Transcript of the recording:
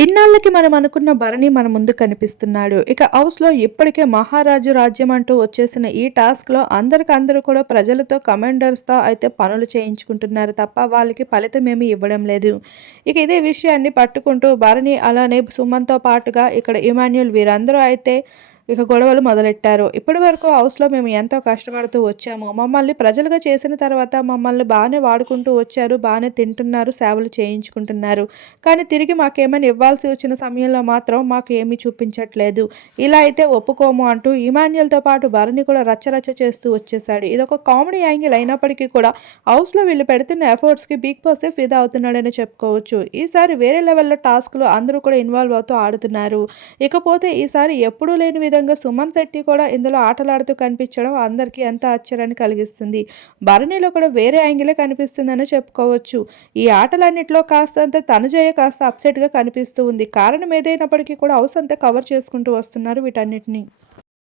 ఇన్నాళ్ళకి మనం అనుకున్న భరణి మన ముందు కనిపిస్తున్నాడు. ఇక హౌస్లో ఇప్పటికే మహారాజు రాజ్యం అంటూ వచ్చేసిన ఈ టాస్క్లో అందరికి అందరూ కూడా ప్రజలతో కమాండర్స్తో అయితే పనులు చేయించుకుంటున్నారు తప్ప వాళ్ళకి ఫలితం ఏమీ ఇవ్వడం లేదు. ఇక ఇదే విషయాన్ని పట్టుకుంటూ భరణి అలానే సుమన్తో పాటుగా ఇక్కడ ఇమాన్యుల్ వీరందరూ అయితే ఇక గొడవలు మొదలెట్టారు. ఇప్పటి వరకు హౌస్లో మేము ఎంతో కష్టపడుతూ వచ్చాము. మమ్మల్ని ప్రజలుగా చేసిన తర్వాత మమ్మల్ని బాగానే వాడుకుంటూ వచ్చారు బాగానే తింటున్నారు సేవలు చేయించుకుంటున్నారు. కానీ తిరిగి మాకేమైనా ఇవ్వాల్సి వచ్చిన సమయంలో మాత్రం మాకు ఏమీ చూపించట్లేదు. ఇలా అయితే ఒప్పుకోము అంటూ ఇమాన్యుల్తో పాటు భరణి కూడా రచ్చరచ్చ చేస్తూ వచ్చేసాడు ఇది ఒక కామెడీ యాంగిల్ అయినప్పటికీ కూడా హౌస్లో వీళ్ళు పెడుతున్న ఎఫర్ట్స్కి బిగ్ బాసే ఫిదా అవుతున్నాడని చెప్పుకోవచ్చు. ఈసారి వేరే లెవెల్లో టాస్క్లు అందరూ కూడా ఇన్వాల్వ్ అవుతూ ఆడుతున్నారు. ఇకపోతే ఈసారి ఎప్పుడూ లేని విధంగా సుమన్ శెట్టి కూడా ఇందులో ఆటలాడుతూ కనిపించడం అందరికీ ఎంత ఆశ్చర్యాన్ని కలిగిస్తుంది. భరణిలో కూడా వేరే యాంగిలే కనిపిస్తుందని చెప్పుకోవచ్చు. ఈ ఆటలన్నింటిలో కాస్తంత తనుజయ కాస్త అప్సెట్గా కనిపిస్తూ ఉంది. కారణం ఏదైనప్పటికీ కూడా హౌస్ అంతా కవర్ చేసుకుంటూ వస్తున్నారు వీటన్నిటిని.